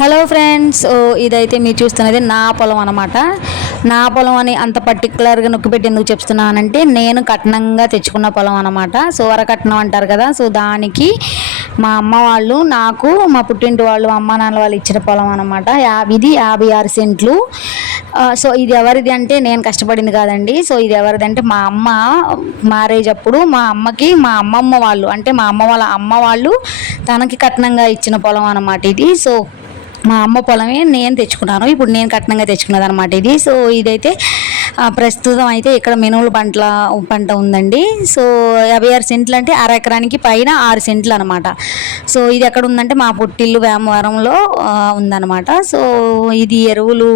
Hello friends, ఇదైతే మీరు చూస్తున్నది నా పొలం అనమాట. నా పొలం అని అంత పర్టికులర్గా నొక్కిపెట్టి ఎందుకు చెప్తున్నానంటే, నేను కట్నంగా తెచ్చుకున్న పొలం అనమాట. సో వరకట్నం అంటారు కదా, సో దానికి మా అమ్మ వాళ్ళు నాకు, మా పుట్టింటి వాళ్ళు, అమ్మ నాన్న వాళ్ళు ఇచ్చిన పొలం అనమాట. ఇది 56 సెంట్లు. సో ఇది ఎవరిది అంటే నేను కష్టపడింది కాదండి. సో ఇది ఎవరిది అంటే మా అమ్మ మ్యారేజ్ అప్పుడు మా అమ్మకి మా అమ్మమ్మ వాళ్ళు, అంటే మా అమ్మ వాళ్ళ అమ్మ వాళ్ళు తనకి కట్నంగా ఇచ్చిన పొలం అనమాట ఇది. సో మా అమ్మ పొలమే నేను తెచ్చుకున్నాను. ఇప్పుడు నేను కట్నంగా తెచ్చుకున్నది అనమాట ఇది. సో ఇదైతే ప్రస్తుతం అయితే ఇక్కడ మినుములు పంట ఉందండి. సో 56 సెంట్లు అంటే ఎకరానికి పైన 6 సెంట్లు అనమాట. సో ఇది ఎక్కడ ఉందంటే మా పుట్టిల్లు వేమవరంలో ఉందన్నమాట. సో ఇది ఎరువులు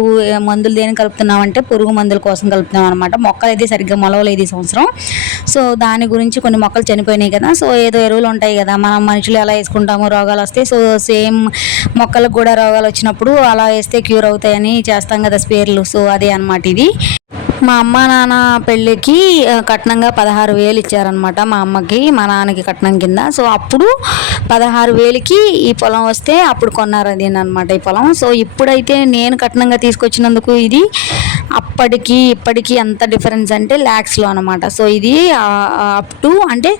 మందులు దేని కలుపుతున్నామంటే పురుగు మందుల కోసం కలుపుతున్నాం అనమాట. మొక్కలు అయితే సరిగ్గా మొలవలేదు ఈ సంవత్సరం. సో దాని గురించి కొన్ని మొక్కలు చనిపోయినాయి కదా. సో ఏదో ఎరువులు ఉంటాయి కదా, మనం మనుషులు ఎలా వేసుకుంటామో రోగాలు వస్తాయి. సో సేమ్ మొక్కలకు కూడా రోగాలు వచ్చినప్పుడు అలా వేస్తే క్యూర్ అవుతాయని చేస్తాం కదా స్పేర్లు. సో అదే అనమాట ఇది. మా అమ్మ నాన్న పెళ్ళికి కట్నంగా 16,000 ఇచ్చారనమాట మా అమ్మకి, మా నాన్నకి కట్నం కింద. సో అప్పుడు 16,000కి ఈ పొలం వస్తే అప్పుడు కొన్నారు అది అనమాట ఈ పొలం. సో ఇప్పుడైతే నేను కట్నంగా తీసుకొచ్చినందుకు ఇది అప్పటికి ఇప్పటికి ఎంత డిఫరెన్స్ అంటే ల్యాక్స్లో అనమాట. సో ఇది అప్ టు అంటే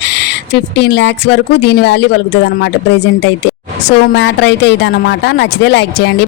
15 lakhs వరకు దీని వాల్యూ కలుగుతుంది అనమాట ప్రజెంట్ అయితే. సో మ్యాటర్ అయితే ఇదన్నమాట. నచ్చితే లైక్ చేయండి.